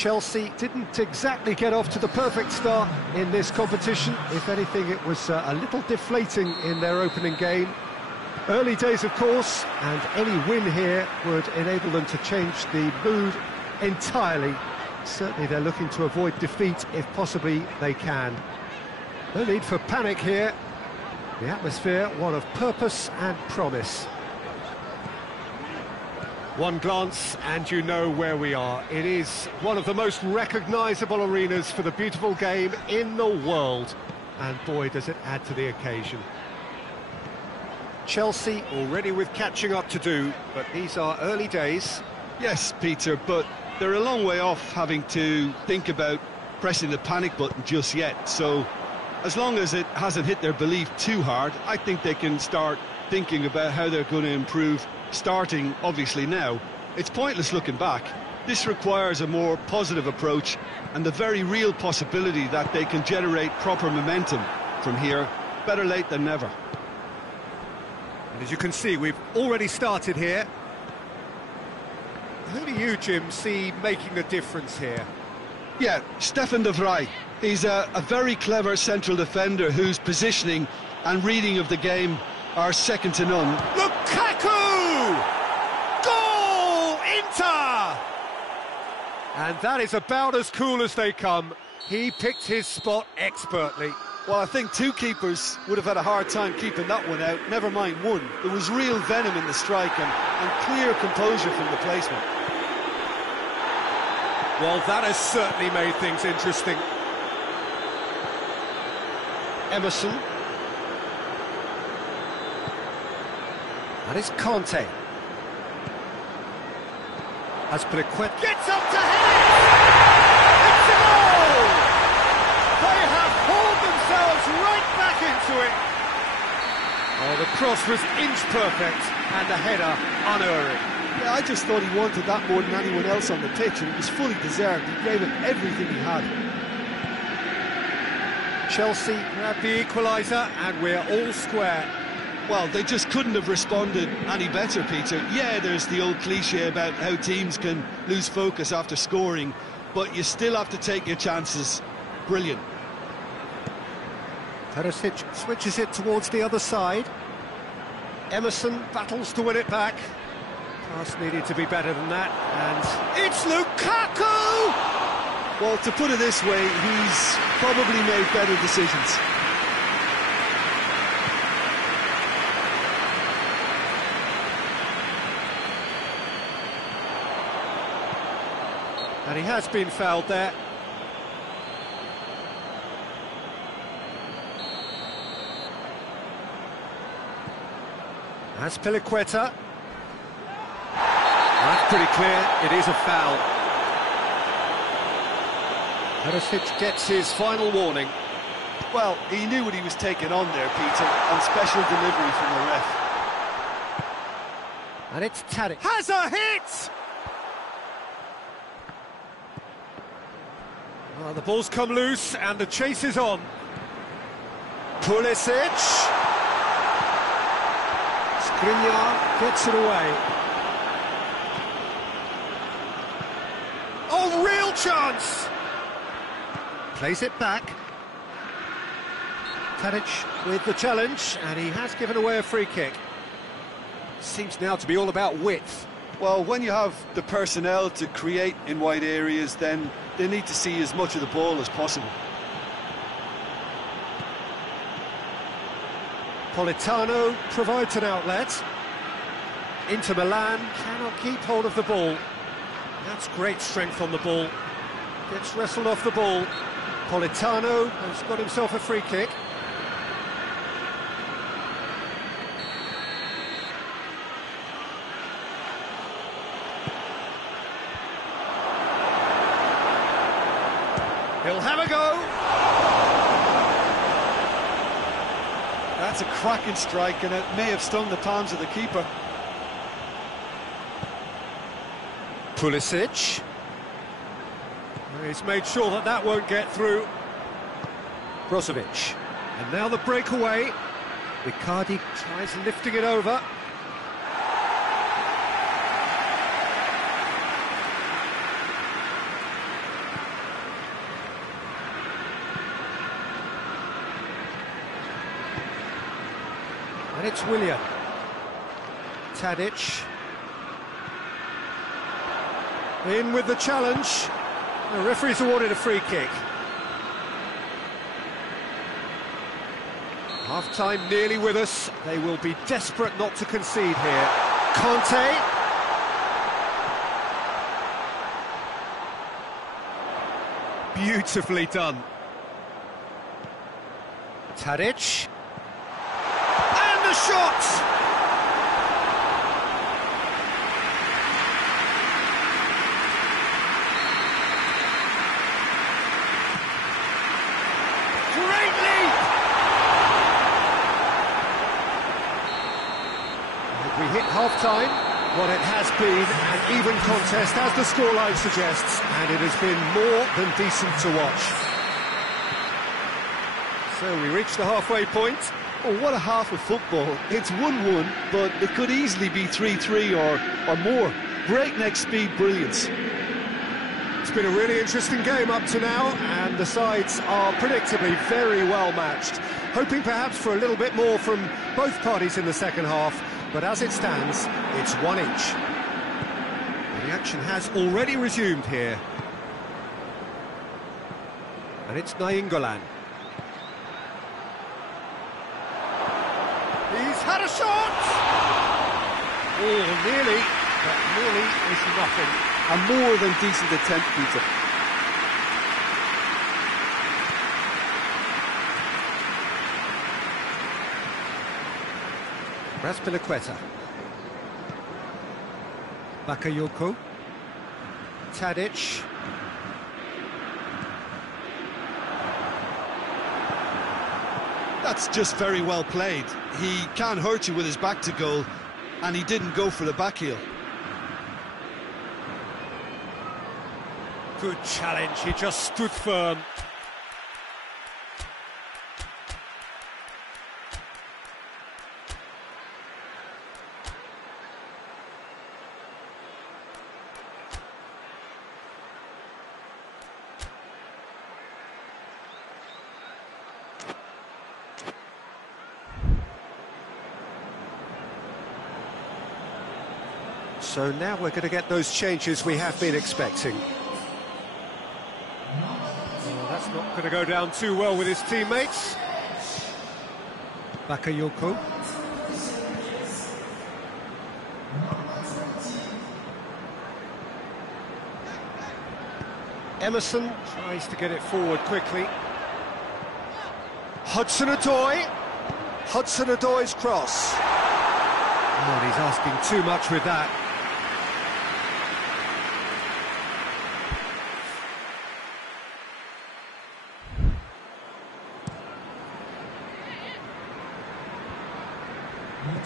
Chelsea didn't exactly get off to the perfect start in this competition. If anything, it was a little deflating in their opening game. Early days, of course, and any win here would enable them to change the mood entirely. Certainly they're looking to avoid defeat if possibly they can. No need for panic here. The atmosphere, one of purpose and promise. One glance and you know where we are. It is one of the most recognisable arenas for the beautiful game in the world. And boy, does it add to the occasion. Chelsea already with catching up to do, but these are early days. Yes, Peter, but they're a long way off having to think about pressing the panic button just yet. So, as long as it hasn't hit their belief too hard, I think they can start thinking about how they're going to improve, starting, obviously, now. It's pointless looking back. This requires a more positive approach and the very real possibility that they can generate proper momentum from here. Better late than never. And as you can see, we've already started here. Who do you, Jim, see making a difference here? Yeah, Stefan de Vrij. He's a very clever central defender whose positioning and reading of the game are second to none. Lukaku! Goal! Inter! And that is about as cool as they come. He picked his spot expertly. Well, I think two keepers would have had a hard time keeping that one out, never mind one. There was real venom in the strike and clear composure from the placement. Well, that has certainly made things interesting. Emerson. That is Conte. Azpilicueta gets up to head it! It's a goal! They have hauled themselves right back into it. Oh, the cross was inch perfect and the header unerring. Yeah, I just thought he wanted that more than anyone else on the pitch, and it was fully deserved. He gave it everything he had. Chelsea grab the equaliser, and we're all square. Well, they just couldn't have responded any better, Peter. Yeah, there's the old cliche about how teams can lose focus after scoring, but you still have to take your chances. Brilliant. Perisic switches it towards the other side. Emerson battles to win it back. Pass needed to be better than that, and it's Lukaku! Well, to put it this way, he's probably made better decisions. And he has been fouled there. Azpilicueta. That's pretty clear, it is a foul. Perisic gets his final warning. Well, he knew what he was taking on there, Peter, and special delivery from the ref. And it's Tadic. Has a hit! Well, the ball's come loose and the chase is on. Pulisic. Skriniar gets it away. Oh, real chance! Plays it back. Tadic with the challenge, and he has given away a free kick. Seems now to be all about width. Well, when you have the personnel to create in wide areas, then they need to see as much of the ball as possible. Politano provides an outlet. Inter Milan cannot keep hold of the ball. That's great strength on the ball. Gets wrestled off the ball. Politano has got himself a free kick. He'll have a go. That's a cracking strike, and it may have stung the palms of the keeper. Pulisic. He's made sure that that won't get through. Brozovic. And now the breakaway. Icardi tries lifting it over. it's Willian. Tadic. In with the challenge. The referee's awarded a free kick. Half-time nearly with us. They will be desperate not to concede here. Conte. Beautifully done. Tadic. And the shot! Great leap! We hit half-time. What it has been an even contest, as the scoreline suggests, and it has been more than decent to watch. So we reach the halfway point. Oh, what a half of football. It's 1-1, but it could easily be 3-3 or more. Breakneck speed brilliance. It's been a really interesting game up to now, and the sides are predictably very well matched. Hoping perhaps for a little bit more from both parties in the second half, but as it stands, it's one each. The action has already resumed here. And it's Nainggolan. He's had a shot! Oh, nearly, but nearly is nothing. A more than decent attempt, Peter. Raspinaqueta. Bakayoko. Tadic. That's just very well played. He can't hurt you with his back to goal, and he didn't go for the back heel. Good challenge, he just stood firm. So now we're going to get those changes we have been expecting. Well, that's not going to go down too well with his teammates. Bakayoko. Emerson tries to get it forward quickly. Hudson-Odoi. Hudson-Odoi's cross. Oh, and he's asking too much with that.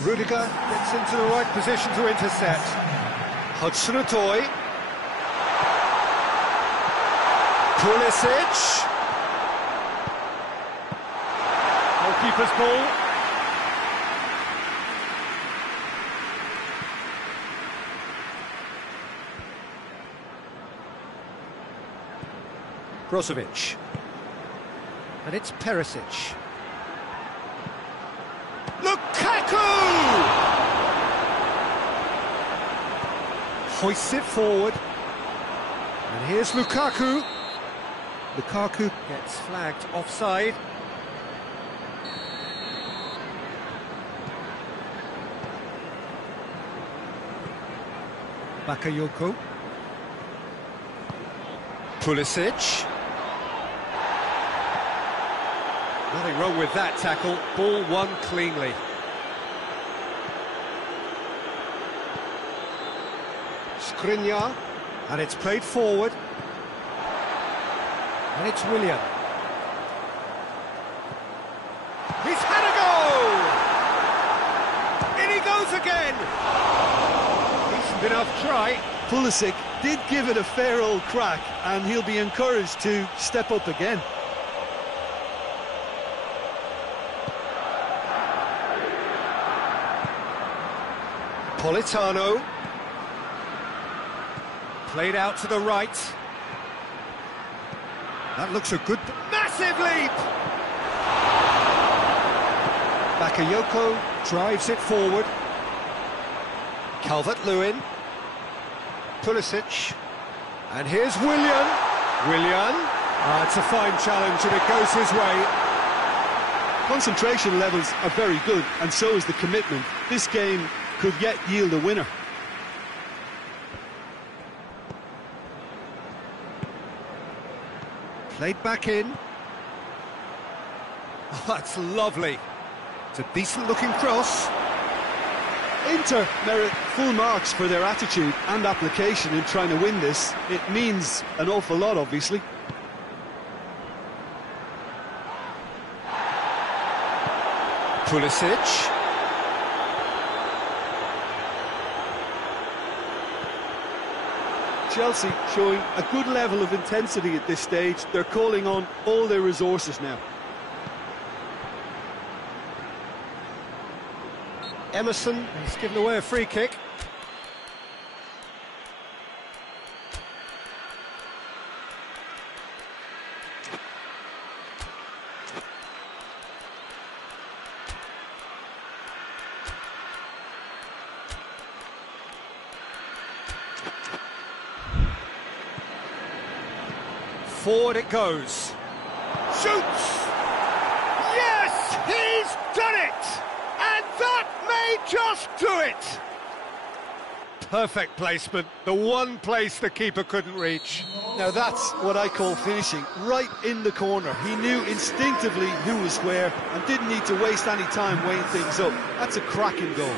Rudiger gets into the right position to intercept. Hudson-Odoi. Pulisic. Goalkeeper's ball. Brozovic. And it's Perisic. Lukaku! Hoists it forward. And here's Lukaku. Lukaku gets flagged offside. Bakayoko. Pulisic. Nothing wrong with that tackle. Ball won cleanly. Skriniar. And it's played forward. And it's Willian. He's had a go! In he goes again! Decent enough try. Pulisic did give it a fair old crack, and he'll be encouraged to step up again. Politano. Played out to the right. That looks a good... Massive leap! Bakayoko drives it forward. Calvert-Lewin. Pulisic. And here's Willian. It's a fine challenge and it goes his way. Concentration levels are very good, and so is the commitment. This game could yet yield a winner. Played back in. Oh, that's lovely. It's a decent-looking cross. Inter merit full marks for their attitude and application in trying to win this. It means an awful lot, obviously. Pulisic. Chelsea showing a good level of intensity at this stage. They're calling on all their resources now. Emerson has given away a free kick. Forward it goes. Shoots! Yes! He's done it! And that may just do it! Perfect placement, the one place the keeper couldn't reach. Now that's what I call finishing, right in the corner. He knew instinctively who was where and didn't need to waste any time weighing things up. That's a cracking goal.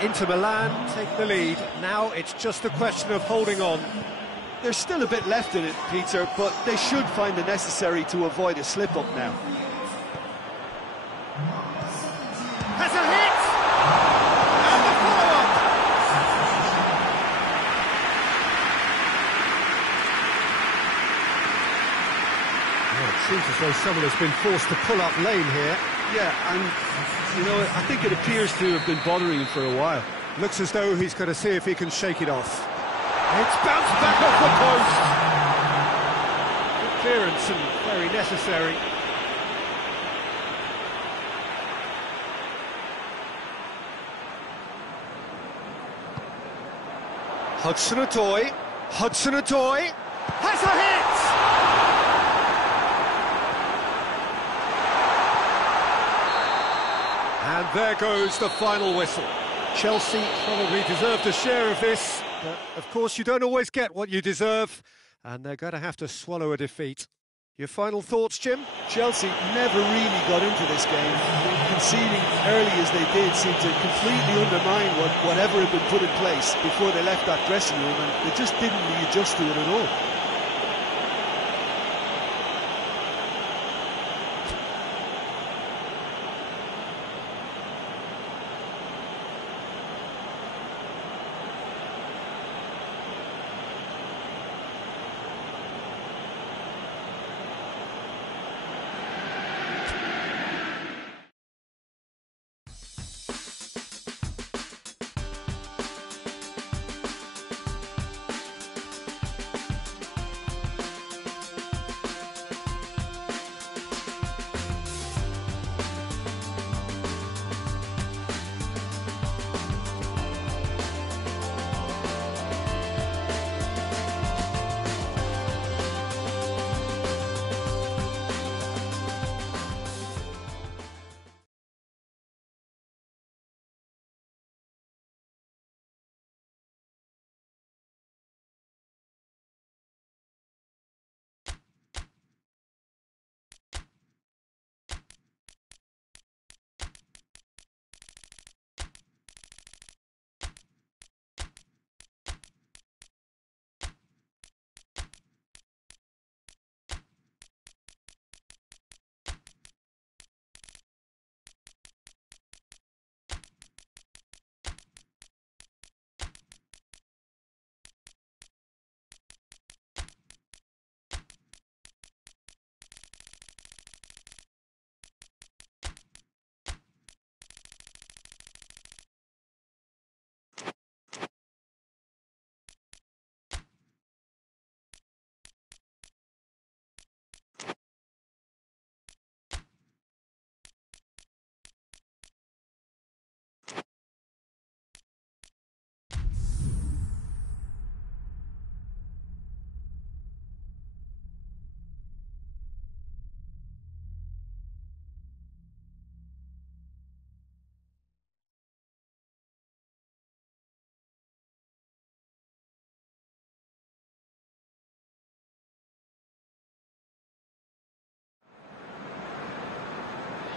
Inter Milan take the lead. Now it's just a question of holding on. There's still a bit left in it, Peter, but they should find the necessary to avoid a slip-up now. Has a hit! And the follow-up! Well, it seems as though someone has been forced to pull up lane here. Yeah, and, you know, I think it appears to have been bothering him for a while. Looks as though he's going to see if he can shake it off. It's bounced back off the post. Good clearance and very necessary. Hudson-Odoi has a hit! And there goes the final whistle. Chelsea probably deserved a share of this. But, of course, you don't always get what you deserve, and they're going to have to swallow a defeat. Your final thoughts, Jim? Chelsea never really got into this game. Conceding early as they did seemed to completely undermine whatever had been put in place before they left that dressing room, and they just didn't readjust to it at all.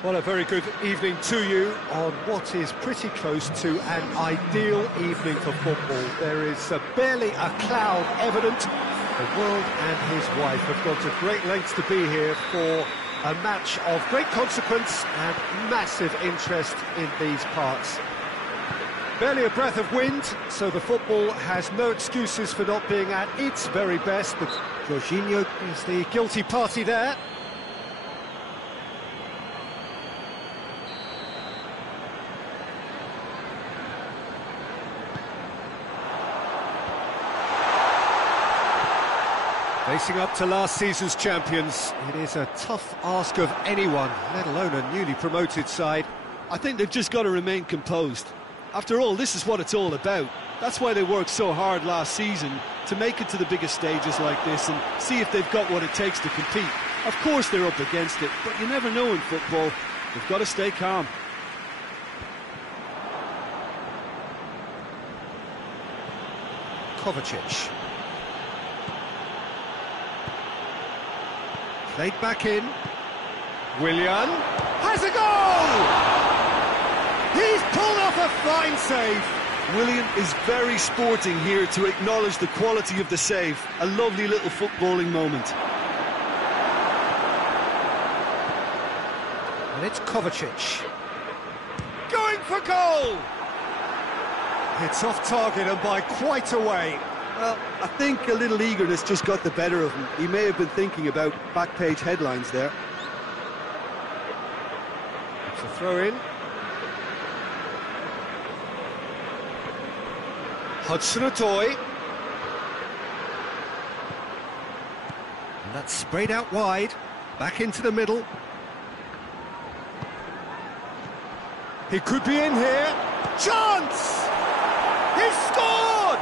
Well, a very good evening to you on what is pretty close to an ideal evening for football. There is barely a cloud evident. The world and his wife have gone to great lengths to be here for a match of great consequence and massive interest in these parts. Barely a breath of wind, so the football has no excuses for not being at its very best. But Jorginho is the guilty party there. Facing up to last season's champions, it is a tough ask of anyone, let alone a newly promoted side. I think they've just got to remain composed. After all, this is what it's all about. That's why they worked so hard last season, to make it to the biggest stages like this and see if they've got what it takes to compete. Of course they're up against it, but you never know in football. They've got to stay calm. Kovacic. Played back in. Willian has a goal! He's pulled off a fine save. Willian is very sporting here to acknowledge the quality of the save. A lovely little footballing moment. And it's Kovacic. Going for goal! It's off target and by quite a way. Well, I think a little eagerness just got the better of him. He may have been thinking about back-page headlines there. It's a throw-in. Hudson-Odoi. And that's sprayed out wide. Back into the middle. He could be in here. Chance! He scored!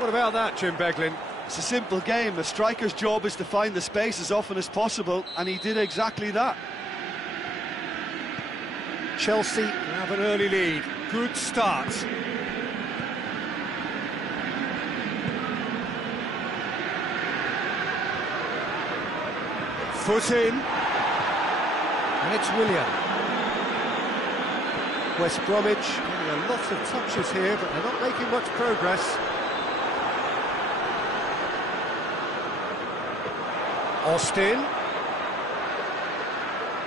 What about that, Jim Beglin? It's a simple game. A striker's job is to find the space as often as possible, and he did exactly that. Chelsea have an early lead. Good start. Foot in. And it's Willian. West Bromwich getting a lot of touches here, but they're not making much progress. Austin.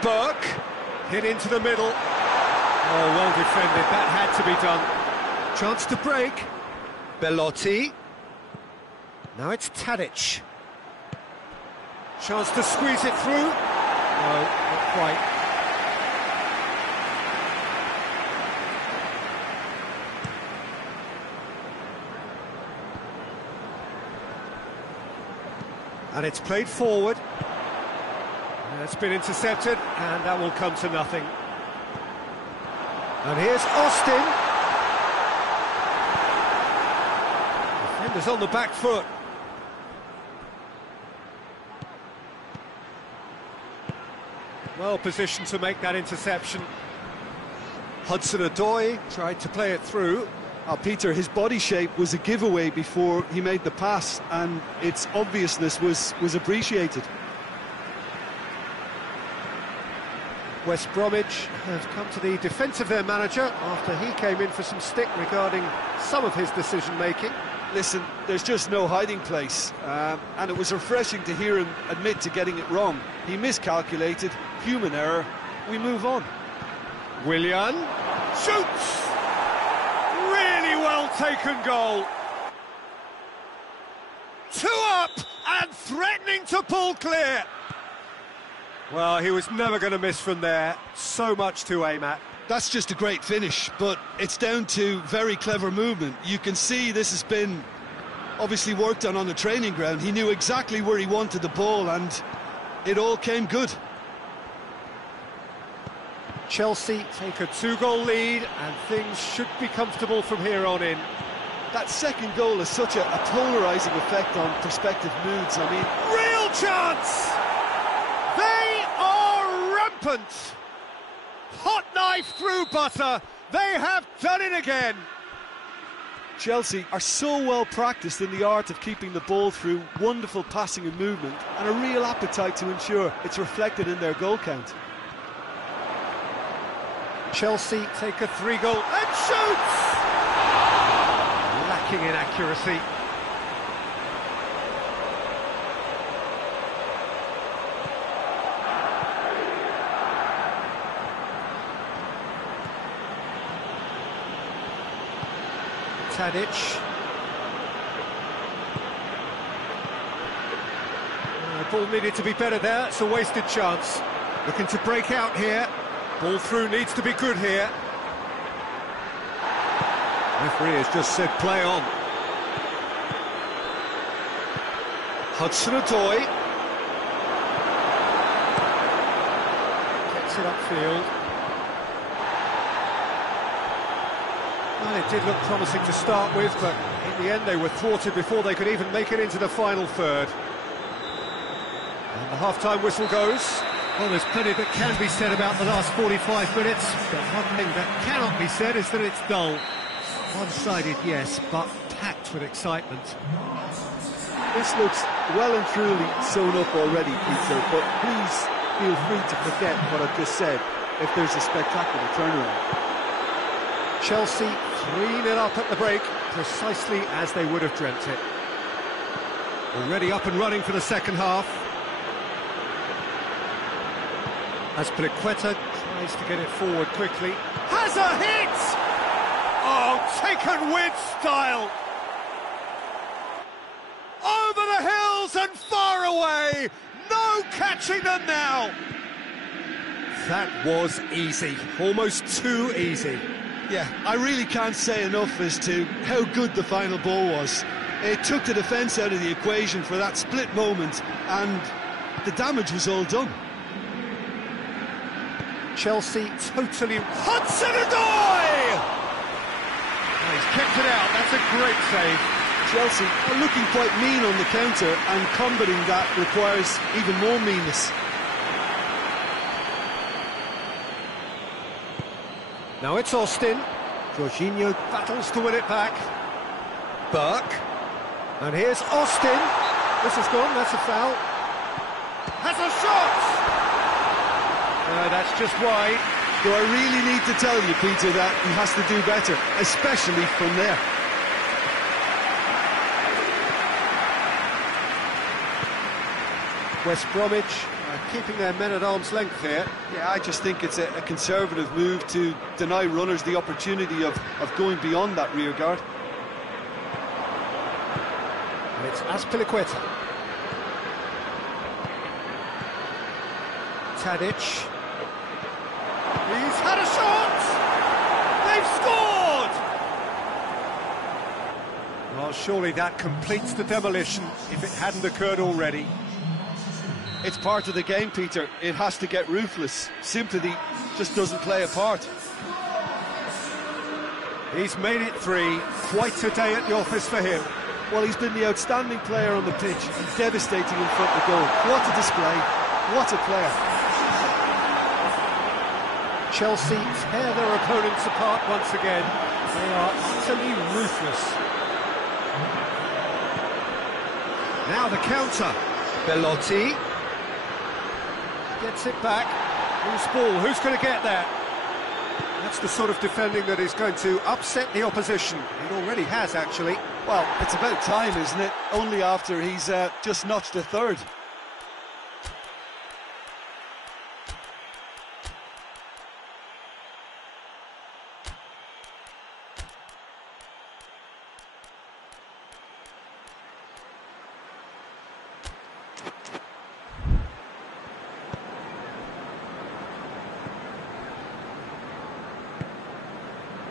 Burke. Hit into the middle. Oh, well defended. That had to be done. Chance to break. Belotti. Now it's Tadic. Chance to squeeze it through. No, not quite. And it's played forward. And it's been intercepted, and that will come to nothing. And here's Austin. Defenders on the back foot. Well positioned to make that interception. Hudson-Odoi tried to play it through. Peter, his body shape was a giveaway before he made the pass, and its obviousness was appreciated. West Bromwich have come to the defence of their manager after he came in for some stick regarding some of his decision-making. Listen, there's just no hiding place, and it was refreshing to hear him admit to getting it wrong. He miscalculated, human error, we move on. Willian shoots! Really well taken goal. 2 up and threatening to pull clear. Well, he was never going to miss from there. So much to aim at. That's just a great finish, but it's down to very clever movement. You can see this has been obviously worked on the training ground. He knew exactly where he wanted the ball, and it all came good. Chelsea take a 2-goal lead, and things should be comfortable from here on in. That second goal has such a polarising effect on prospective moods. I mean, real chance! They are rampant! Hot knife through butter, they have done it again! Chelsea are so well practiced in the art of keeping the ball through wonderful passing and movement, and a real appetite to ensure it's reflected in their goal count. Chelsea take a 3-goal and shoots! Lacking in accuracy. Tadic. Ball needed to be better there, it's a wasted chance. Looking to break out here. Ball through needs to be good here. Referee has just said play on. Hudson-Odoi. Gets it upfield. Well, it did look promising to start with, but in the end they were thwarted before they could even make it into the final third. And the half-time whistle goes. Well, there's plenty that can be said about the last 45 minutes, but one thing that cannot be said is that it's dull. One-sided, yes, but packed with excitement. This looks well and truly sewn up already, Peter, but please feel free to forget what I've just said if there's a spectacular turnaround. Chelsea 3-0 up at the break, precisely as they would have dreamt it. Already up and running for the second half. Azpilicueta tries to get it forward quickly. Has a hit! Oh, taken with style! Over the hills and far away! No catching them now! That was easy, almost too easy. Yeah, I really can't say enough as to how good the final ball was. It took the defence out of the equation for that split moment, and the damage was all done. Chelsea totally... Hudson-Odoi! Oh, he's kept it out, that's a great save. Chelsea are looking quite mean on the counter, and combating that requires even more meanness. Now it's Austin. Jorginho battles to win it back. Burke. And here's Austin. This is gone, that's a foul. Has a shot! That's just wide. Do I really need to tell you, Peter, that he has to do better, especially from there? West Bromwich keeping their men at arm's length here. Yeah, I just think it's a conservative move to deny runners the opportunity of going beyond that rear guard. And it's Azpilicueta. Tadic. He's had a shot! They've scored! Well, surely that completes the demolition if it hadn't occurred already. It's part of the game, Peter. It has to get ruthless. Sympathy just doesn't play a part. He's made it 3. Quite a day at the office for him. Well, he's been the outstanding player on the pitch and devastating in front of goal. What a display. What a player. Chelsea tear their opponents apart once again. They are utterly ruthless. Now the counter. Belotti gets it back. Who's ball? Who's going to get that? That's the sort of defending that is going to upset the opposition. It already has, actually. Well, it's about time, isn't it? Only after he's just notched a third.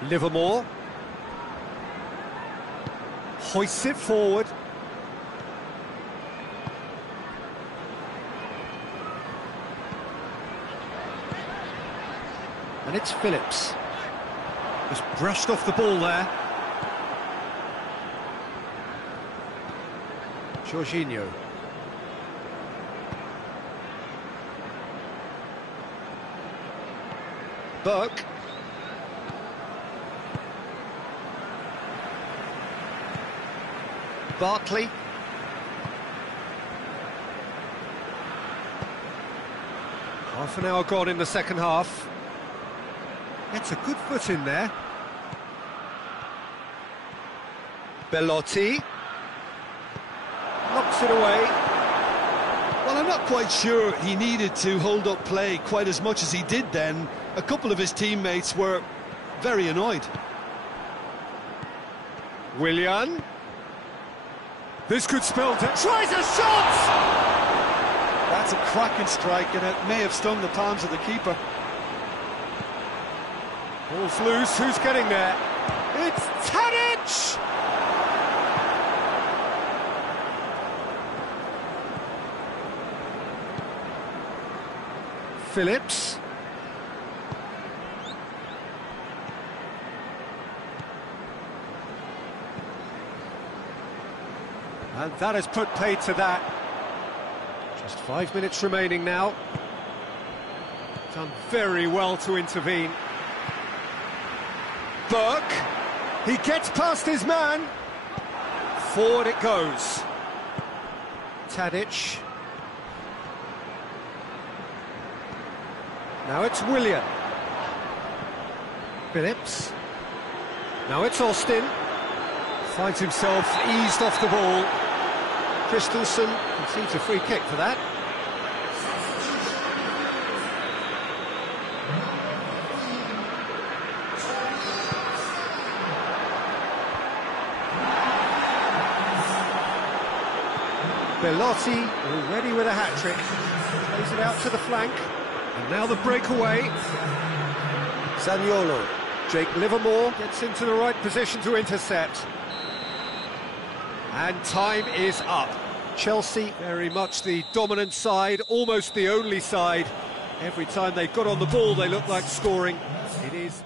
Livermore hoists it forward. And it's Phillips. Just brushed off the ball there. Jorginho. Bartley. Half an hour gone in the second half. Gets a good foot in there. Belotti. Knocks it away. Well, I'm not quite sure he needed to hold up play quite as much as he did then. A couple of his teammates were very annoyed. Willian. This could spell... Tries a shot! That's a cracking strike, and it may have stung the palms of the keeper. Ball's loose, who's getting there? It's Tadic! Phillips. And that has put paid to that. Just 5 minutes remaining now. Done very well to intervene. Burke. He gets past his man. Forward it goes. Tadic. Now it's Willian. Phillips. Now it's Austin. Finds himself eased off the ball. Christensen concedes a free kick for that. Belotti already with a hat-trick. Plays it out to the flank. And now the breakaway. Zaniolo. Jake Livermore gets into the right position to intercept. And time is up. Chelsea, very much the dominant side, almost the only side. Every time they got on the ball, they looked like scoring. It is...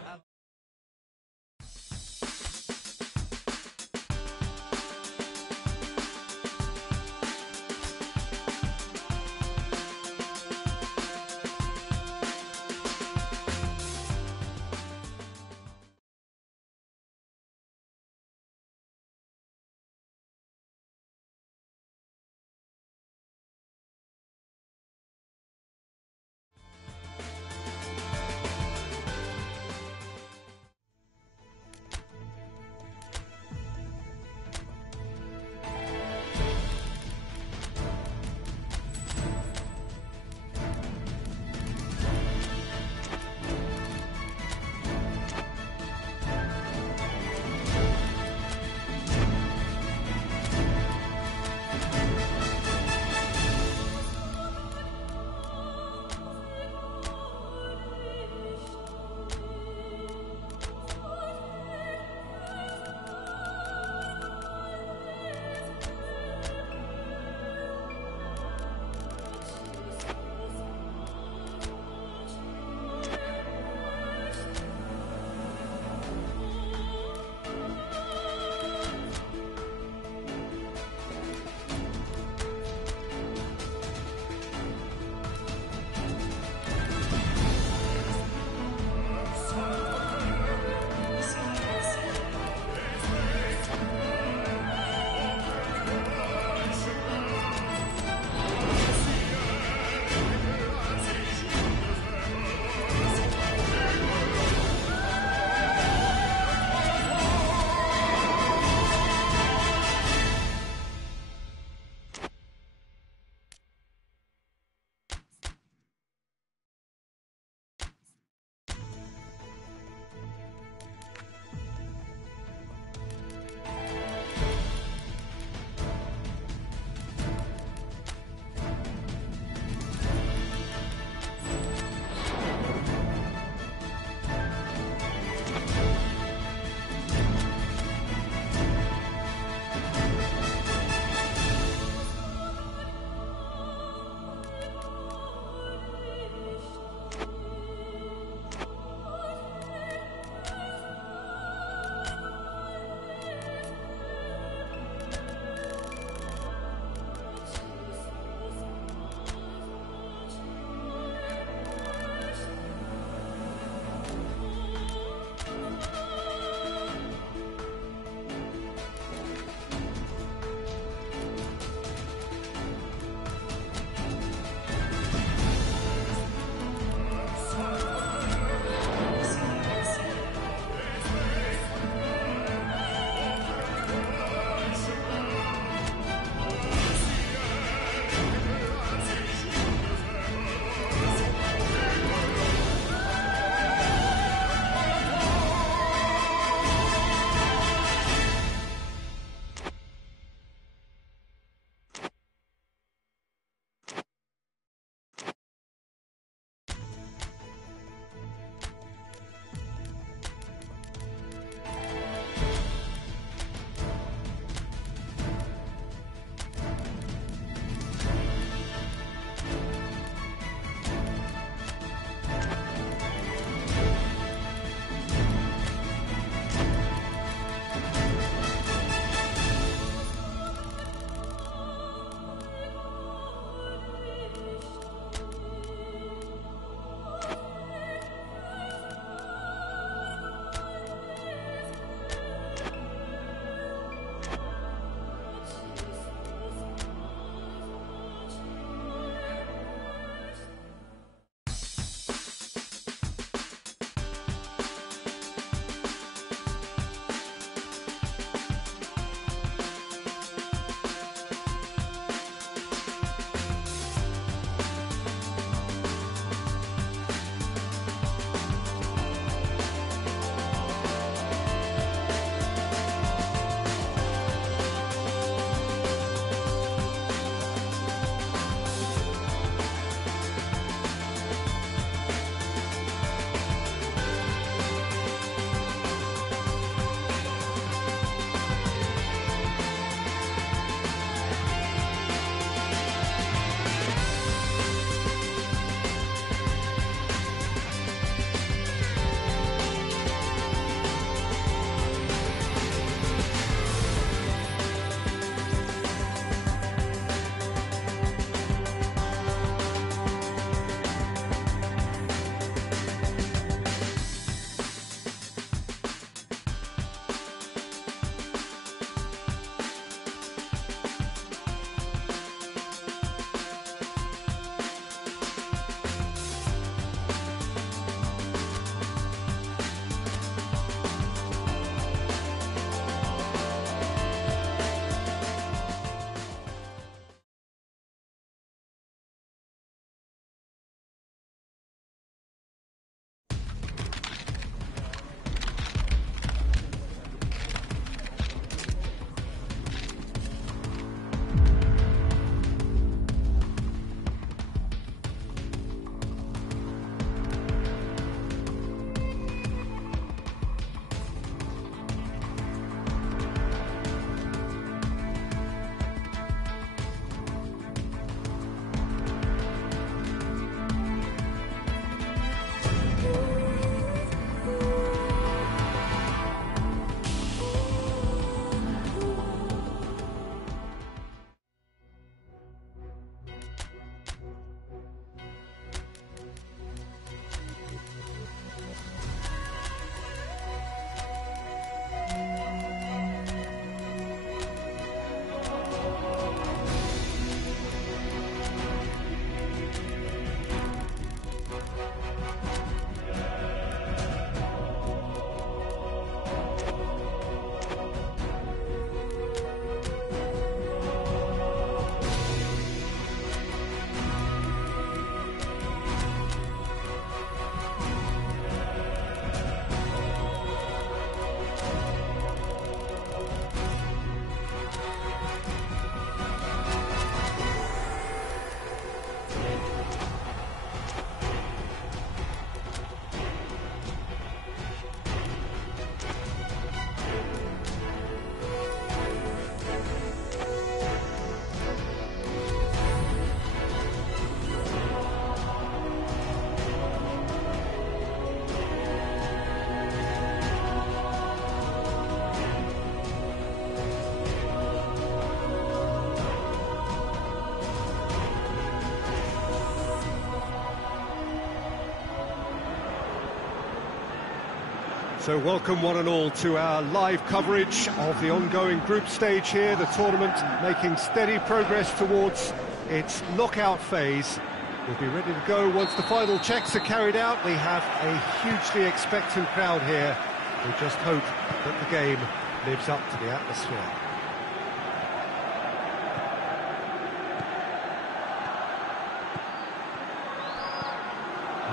So welcome one and all to our live coverage of the ongoing group stage here, the tournament making steady progress towards its knockout phase. We'll be ready to go once the final checks are carried out. We have a hugely expectant crowd here. We just hope that the game lives up to the atmosphere.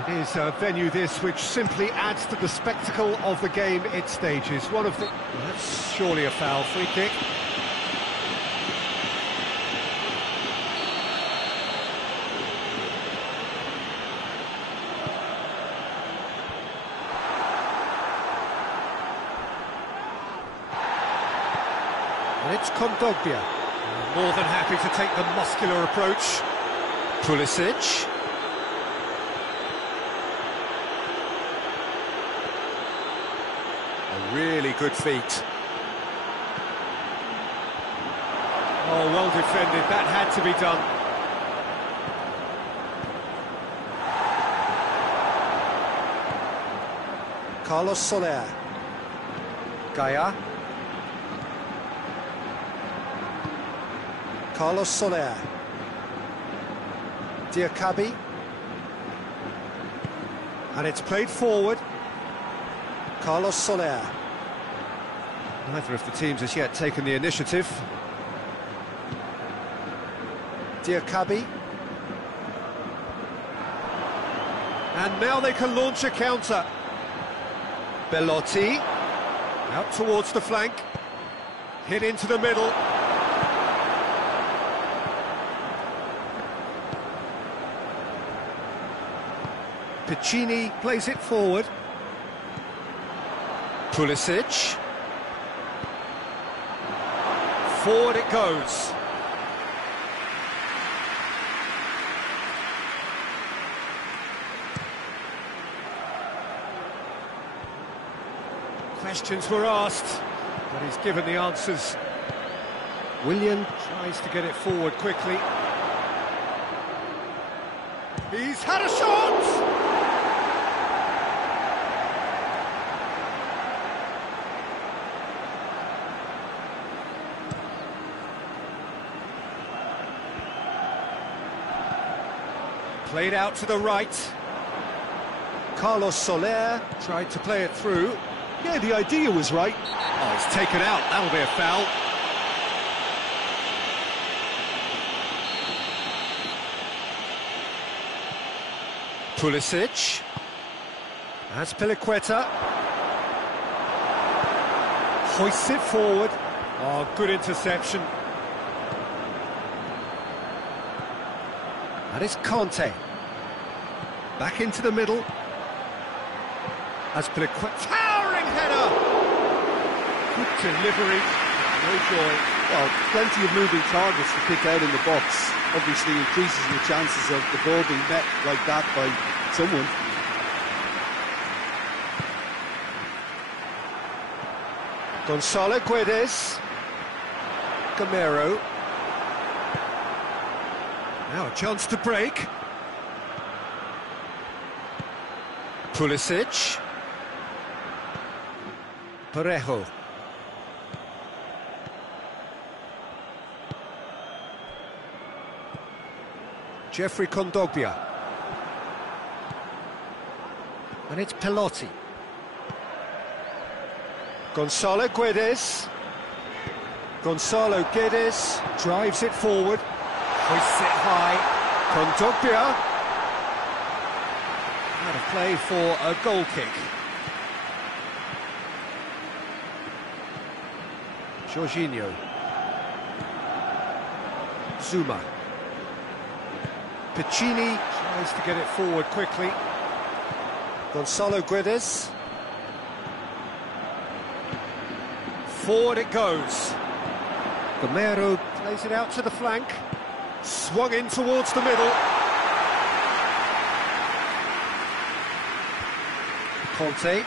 It is a venue this which simply adds to the spectacle of the game it stages. One of the... Well, that's surely a foul. Free kick. And it's Kondogbia. More than happy to take the muscular approach. Pulisic. Really good feet. Oh, well defended. That had to be done. Carlos Soler. Gaia. Carlos Soler. Diakabi. And it's played forward. Carlos Soler. Neither of the teams has yet taken the initiative. Diakabi. And now they can launch a counter. Belotti. Out towards the flank. Hit into the middle. Piccini plays it forward. Pulisic. Forward it goes. Questions were asked, but he's given the answers. Willian tries to get it forward quickly. He's had a shot! Played out to the right. Carlos Soler tried to play it through. Yeah, the idea was right. Oh, it's taken out. That'll be a foul. Pulisic. That's Piliqueta. Hoists it forward. Oh, good interception. That is Conte. Back into the middle. As Piliqueta. Towering header! Good delivery. No joy. Well, plenty of moving targets to pick out in the box. Obviously increases the chances of the ball being met like that by someone. Gonzalo Guedes. Gamero. Now a chance to break. Pulisic. Parejo. Jeffrey Kondogbia. And it's Pelotti. Gonzalo Guedes. Gonzalo Guedes drives it forward. Hoists it high. Kondogbia. Out of play for a goal kick. Jorginho. Zuma. Piccini tries to get it forward quickly. Gonzalo Guedes. Forward it goes. Gamero plays it out to the flank. Swung in towards the middle. Conte.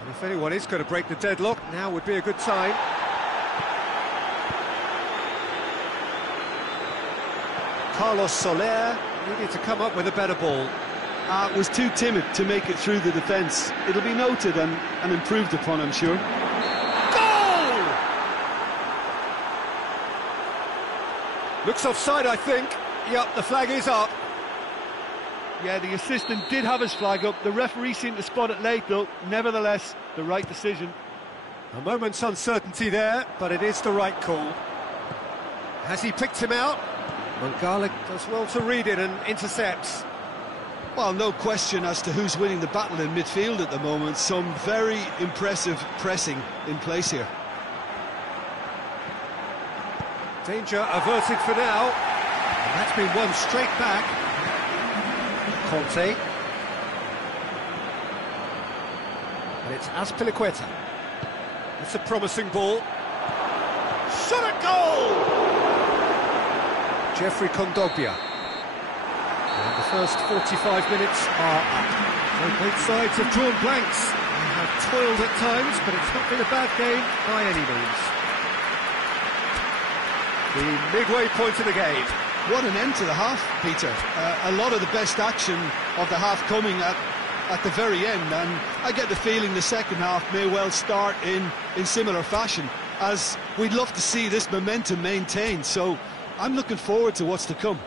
And if anyone is going to break the deadlock, now would be a good time. Carlos Soler needed to come up with a better ball. Was too timid to make it through the defence. It'll be noted and improved upon, I'm sure. Goal! Looks offside, I think. Yep, the flag is up. Yeah, the assistant did have his flag up. The referee seemed to spot it late, though. Nevertheless, the right decision. A moment's uncertainty there, but it is the right call. Has he picked him out? Mangala does well to read it and intercepts. Well, no question as to who's winning the battle in midfield at the moment. Some very impressive pressing in place here. Danger averted for now. And that's been won straight back. Conte. And it's Azpilicueta. It's a promising ball. Shot at goal! Jeffrey Kondogbia. And the first 45 minutes are up. So both sides have drawn blanks. They have toiled at times, but it's not been a bad game by any means. The midway point of the game. What an end to the half, Peter. A lot of the best action of the half coming at the very end, and I get the feeling the second half may well start in similar fashion, as we'd love to see this momentum maintained, so I'm looking forward to what's to come.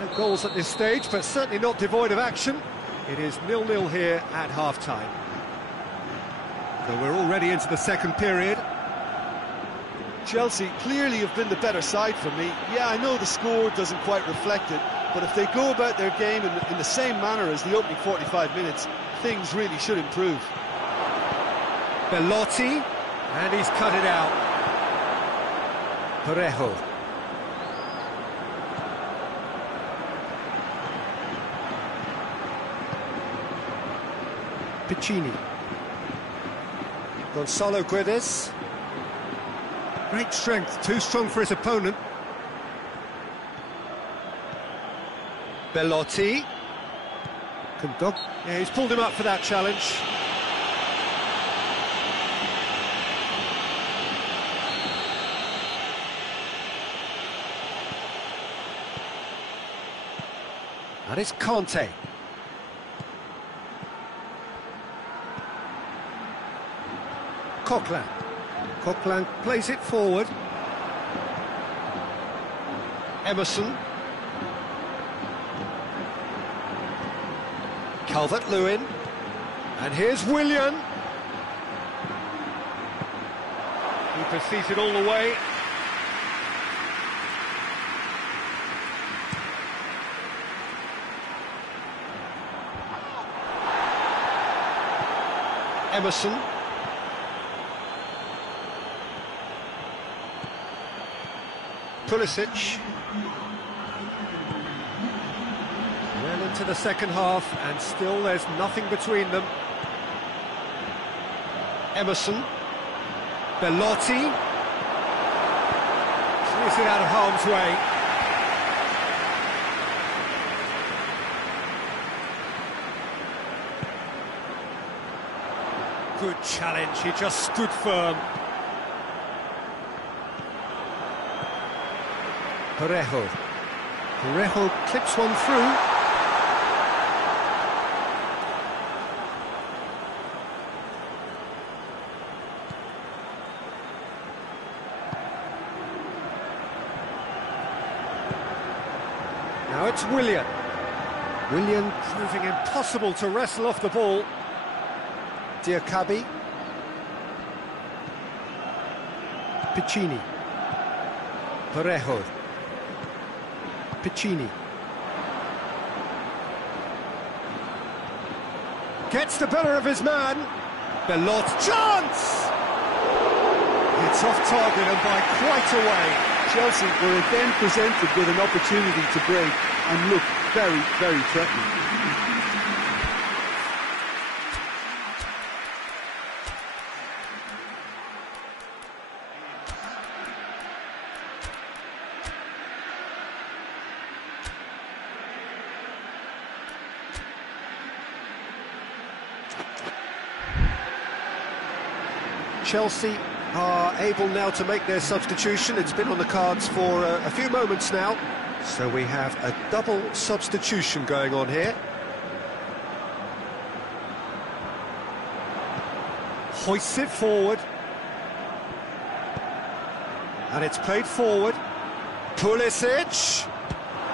No goals at this stage, but certainly not devoid of action. It is 0-0 here at half-time. So we're already into the second period. Chelsea clearly have been the better side for me. Yeah, I know the score doesn't quite reflect it, but if they go about their game in the same manner as the opening 45 minutes, things really should improve. Belotti, and he's cut it out. Parejo. Piccini. Gonzalo Guedes. Great strength, too strong for his opponent. Belotti. Yeah, he's pulled him up for that challenge. And it's Conte. Coquelin. Coquelin plays it forward. Emerson. Calvert-Lewin. And here's Willian. He proceeds it all the way. Emerson. Pulisic. Well into the second half, and still there's nothing between them. Emerson. Belotti. Sneaks it out of harm's way. Good challenge, he just stood firm. Parejo. Parejo clips one through. Now it's Willian. Willian proving impossible to wrestle off the ball. Diakabi. Piccini. Parejo. Piccini. Gets the better of his man. Belot. Chance! It's off target and by quite a way. Chelsea were again presented with an opportunity to break and look very, very threatening. Chelsea are able now to make their substitution. It's been on the cards for a few moments now. So we have a double substitution going on here. Hoists it forward. And it's played forward. Pulisic.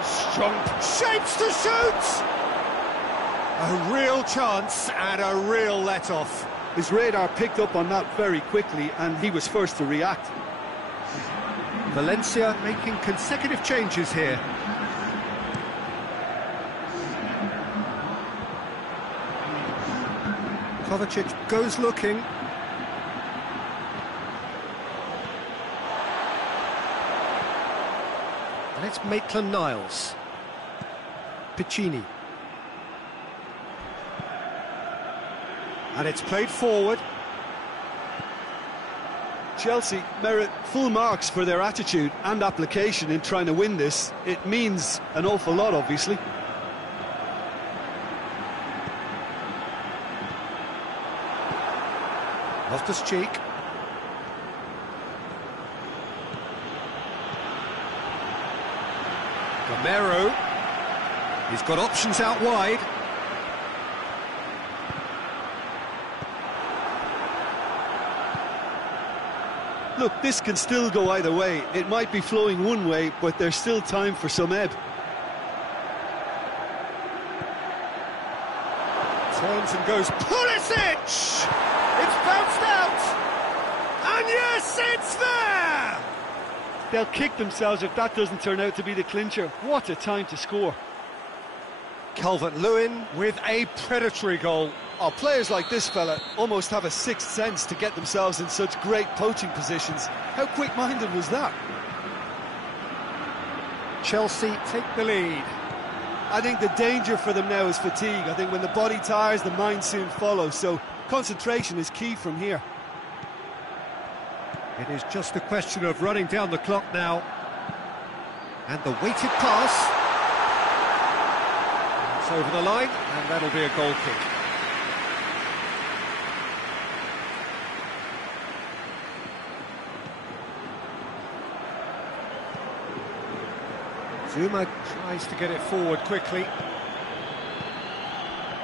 Strong shapes to shoot! A real chance and a real let-off. His radar picked up on that very quickly, and he was first to react. Valencia making consecutive changes here. Kovacic goes looking. And it's Maitland-Niles. Piccini. And it's played forward. Chelsea merit full marks for their attitude and application in trying to win this. It means an awful lot, obviously. Loftus-Cheek. Romero. He's got options out wide. Look, this can still go either way. It might be flowing one way, but there's still time for some ebb. Turns and goes. Pulisic! It's bounced out! And yes, it's there! They'll kick themselves if that doesn't turn out to be the clincher. What a time to score. Calvert-Lewin with a predatory goal. Oh, players like this fella almost have a sixth sense to get themselves in such great poaching positions. How quick-minded was that? Chelsea take the lead. I think the danger for them now is fatigue. I think when the body tires, the mind soon follows. So concentration is key from here. It is just a question of running down the clock now. And the weighted pass. It's over the line, and that'll be a goal kick. Zuma tries to get it forward quickly.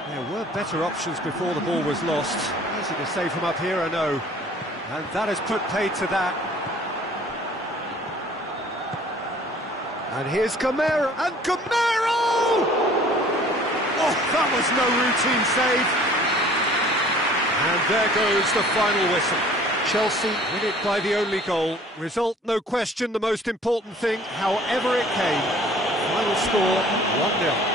There were better options before the ball was lost. Easy to save from up here, I know. And that has put paid to that. And here's Camero. And Camero! Oh, that was no routine save. And there goes the final whistle. Chelsea win it by the only goal. Result, no question, the most important thing, however it came. Final score, 1-0.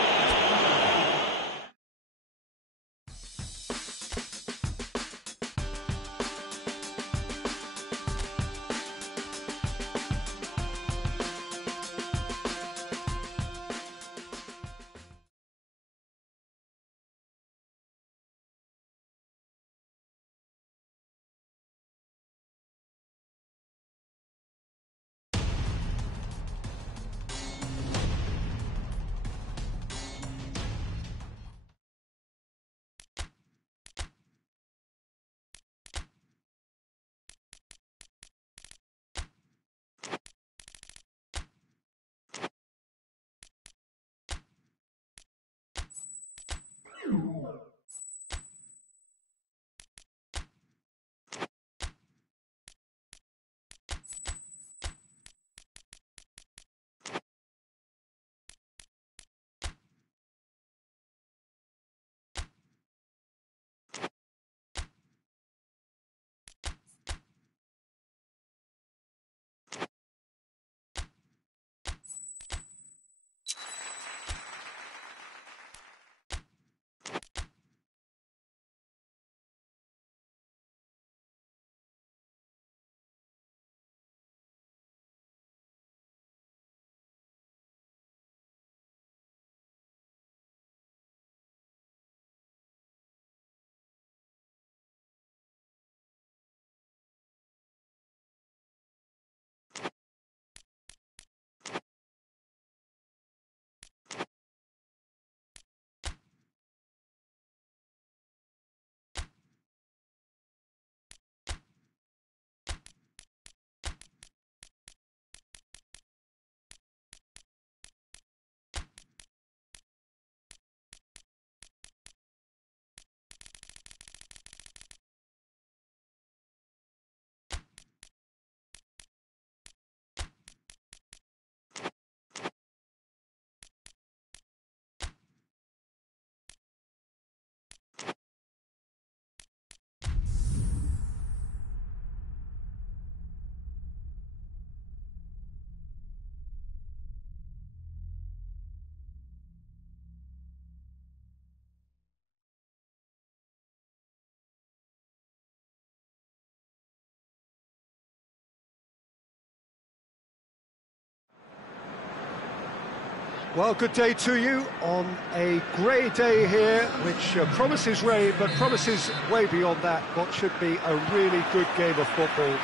Well, good day to you on a grey day here, which promises rain, but promises way beyond that what should be a really good game of football.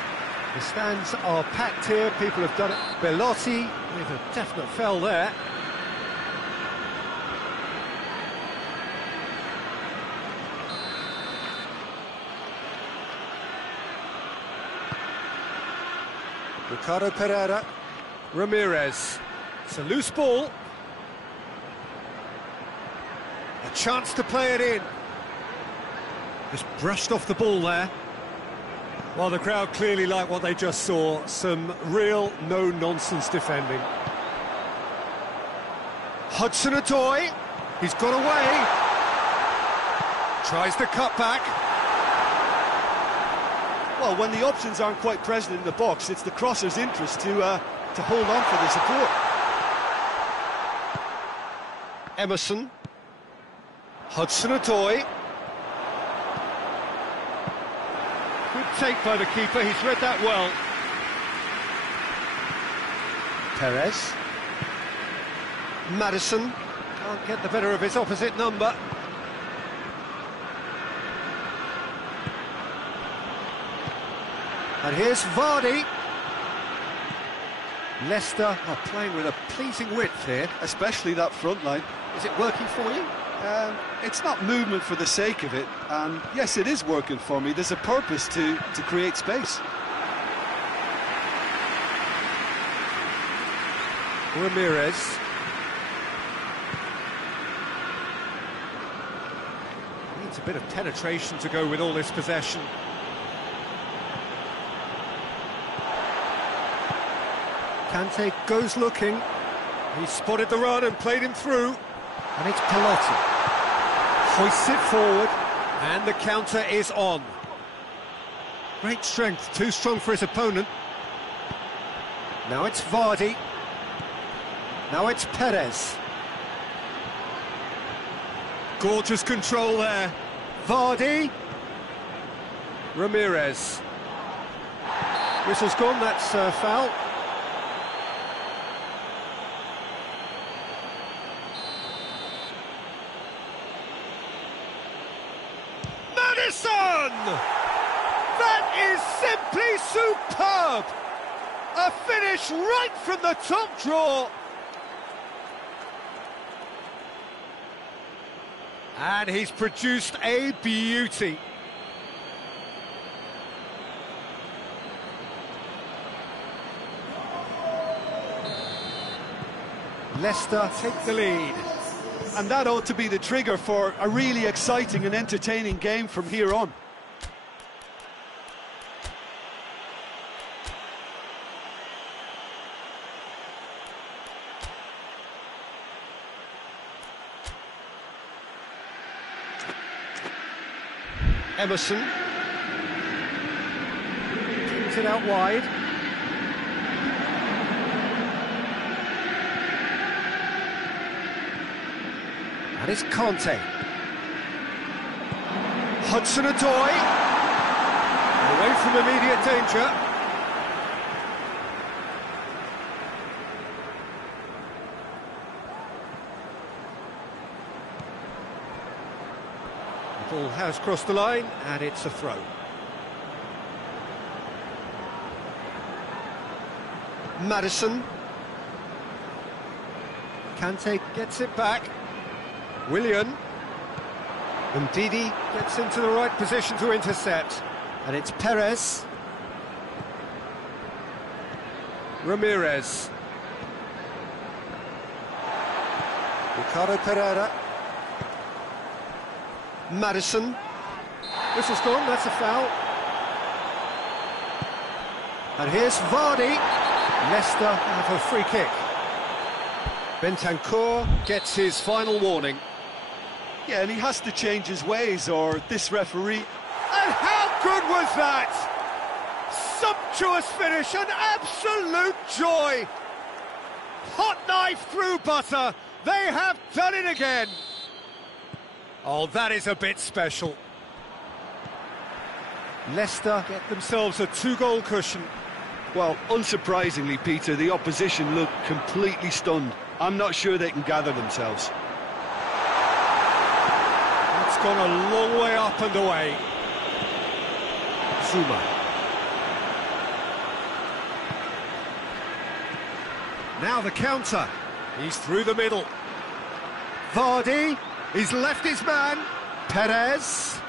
The stands are packed here, people have done it. Belotti with a definite foul there. Ricardo Pereira, Ramirez, it's a loose ball. A chance to play it in. Just brushed off the ball there. Well, the crowd clearly like what they just saw. Some real no-nonsense defending. Hudson-Odoi, he's got away. Tries the cut back. Well, when the options aren't quite present in the box, it's the crosser's interest to hold on for the support. Emerson. Hudson-Odoi. Good take by the keeper, he's read that well. Perez. Maddison. Can't get the better of his opposite number. And here's Vardy. Leicester are playing with a pleasing width here. Especially that front line. Is it working for you? It's not movement for the sake of it, and yes, it is working for me. There's a purpose to create space. Ramirez. Needs a bit of penetration to go with all this possession. Kante goes looking. He spotted the run and played him through. And it's Belotti. Hoists it forward, and the counter is on. Great strength, too strong for his opponent. Now it's Vardy. Now it's Perez. Gorgeous control there. Vardy. Ramirez. Whistle's gone, that's foul. That is simply superb! A finish right from the top draw. And he's produced a beauty. Leicester take the lead. And that ought to be the trigger for a really exciting and entertaining game from here on. Emerson. Kicks it out wide. And it's Conte. Hudson-Odoi. Away from immediate danger. The ball has crossed the line, and it's a throw. Maddison. Kante gets it back. Willian. And Didi gets into the right position to intercept. And it's Perez. Ramirez. Ricardo Pereira. Maddison. Whistle's gone, that's a foul. And here's Vardy. Leicester have a free kick. Bentancur gets his final warning. Yeah, and he has to change his ways, or this referee... And how good was that? Sumptuous finish, an absolute joy. Hot knife through butter. They have done it again. Oh, that is a bit special. Leicester get themselves a 2-goal cushion. Well, unsurprisingly, Peter, the opposition looked completely stunned. I'm not sure they can gather themselves. It's gone a long way up and away. Zuma. Now the counter. He's through the middle. Vardy. He's left his man. Perez.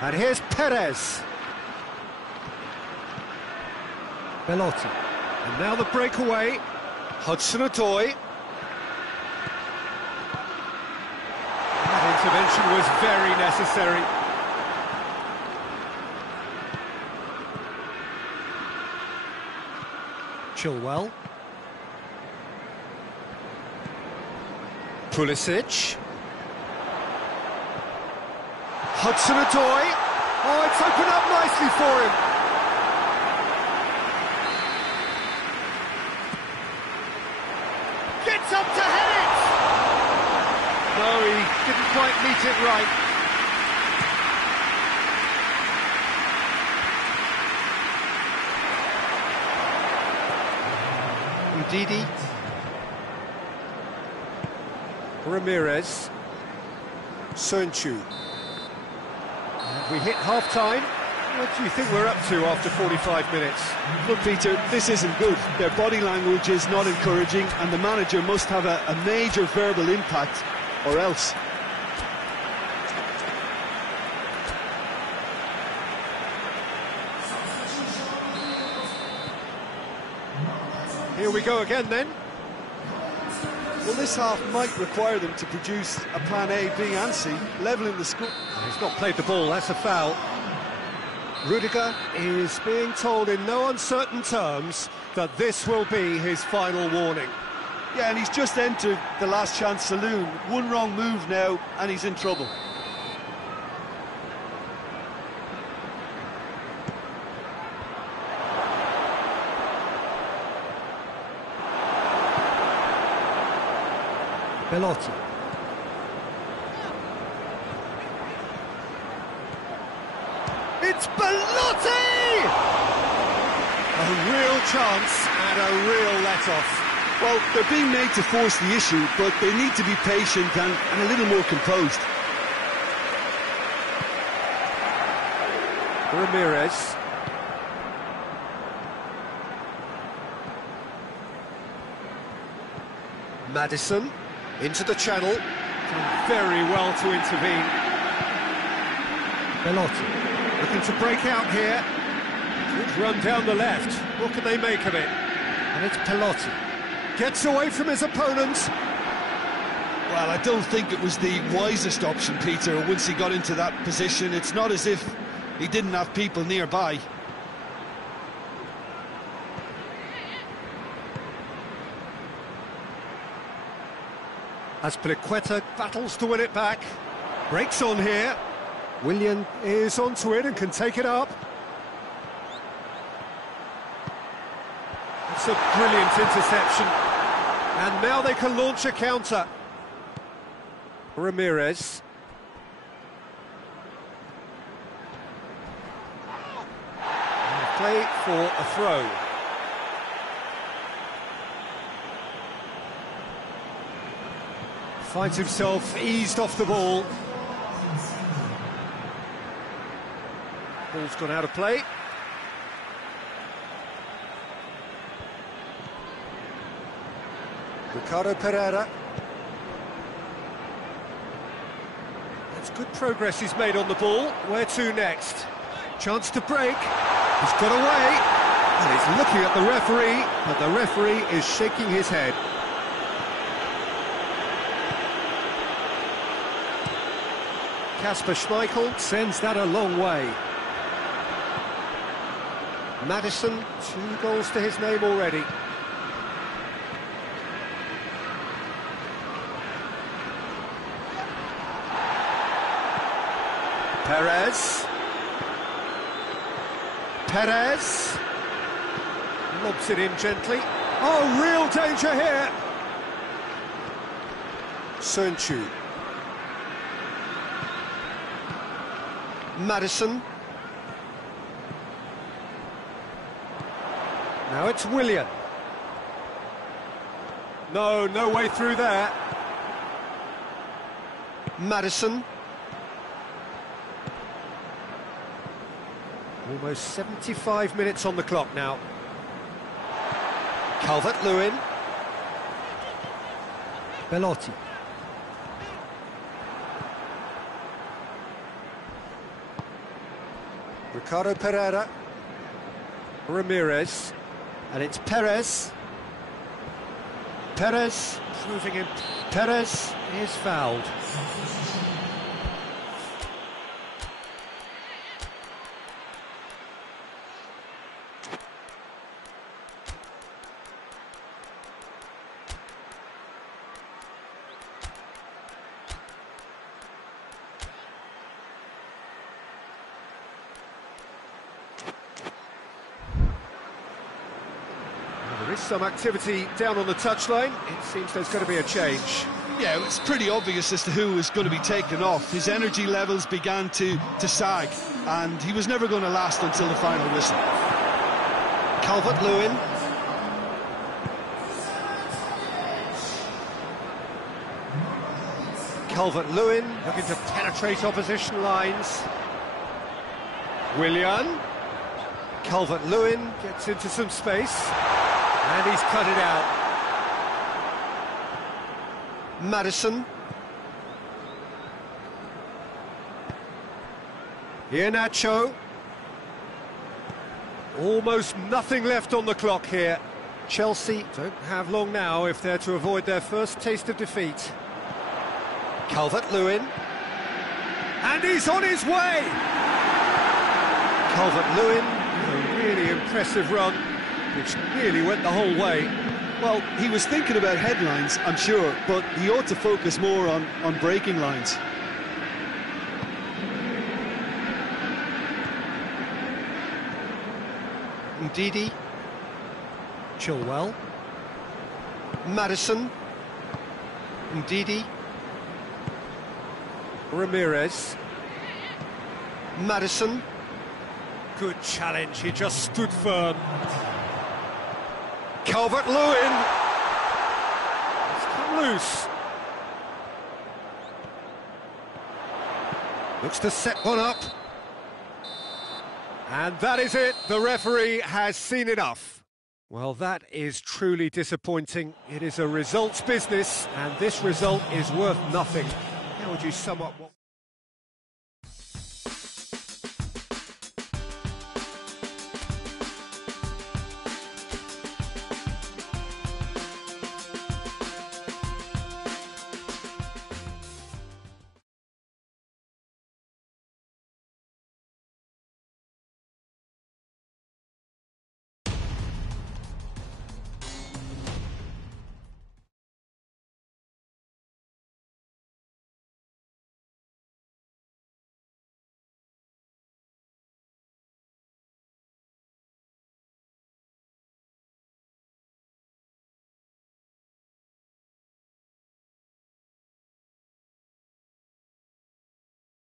And here's Perez. Belotti. And now the breakaway. Hudson-Odoi. That intervention was very necessary. Chilwell. Pulisic. Hudson-Odoi. Oh, it's opened up nicely for him. Gets up to head it! No, he didn't quite meet it right. Udidi. Ramirez. Sernchu. We hit half-time. What do you think we're up to after 45 minutes? Look, Peter, this isn't good. Their body language is not encouraging, and the manager must have a major verbal impact, or else. Here we go again, then. Well, this half might require them to produce a plan A, B and C, levelling the score. He's not played the ball, that's a foul. Rudiger is being told in no uncertain terms that this will be his final warning. Yeah, and he's just entered the last chance saloon. One wrong move now, and he's in trouble. Belotti. It's Belotti! A real chance and a real let-off. Well, they're being made to force the issue, but they need to be patient and a little more composed. Ramirez. Maddison into the channel. Done very well to intervene. Belotti looking to break out here. Good run down the left. What can they make of it? And it's Belotti. Gets away from his opponent. Well, I don't think it was the wisest option, Peter, once he got into that position. It's not as if he didn't have people nearby. Azpilicueta battles to win it back. Breaks on here. Willian is onto it and can take it up. It's a brilliant interception. And now they can launch a counter. Ramirez. And play for a throw. Finds himself eased off the ball. Ball's gone out of play. Ricardo Pereira. That's good progress he's made on the ball. Where to next? Chance to break. He's got away. And he's looking at the referee, but the referee is shaking his head. Kasper Schmeichel sends that a long way. Maddison, 2 goals to his name already. Perez. Perez. Lobs it in gently. Oh, real danger here. Sernchu. Maddison. Now it's Willian. No way through there. Maddison. Almost 75 minutes on the clock now. Calvert-Lewin. Belotti. Ricardo Pereira. Ramirez. And it's Perez. Perez proving him. Perez is fouled. There is some activity down on the touchline. It seems there's going to be a change. Yeah, it's pretty obvious as to who was going to be taken off. His energy levels began to sag, and he was never going to last until the final whistle. Calvert-Lewin. Calvert-Lewin looking to penetrate opposition lines. Willian. Calvert-Lewin gets into some space. And he's cut it out. Maddison. Iheanacho. Almost nothing left on the clock here. Chelsea don't have long now if they're to avoid their first taste of defeat. Calvert-Lewin. And he's on his way! Calvert-Lewin, a really impressive run, which nearly went the whole way. Well, he was thinking about headlines, I'm sure, but he ought to focus more on breaking lines. Ndidi. Chilwell. Maddison. Ndidi. Ramirez. Maddison. Good challenge, he just stood firm. Calvert-Lewin. It's come loose. Looks to set one up. And that is it. The referee has seen enough. Well, that is truly disappointing. It is a results business, and this result is worth nothing. How would you sum up what...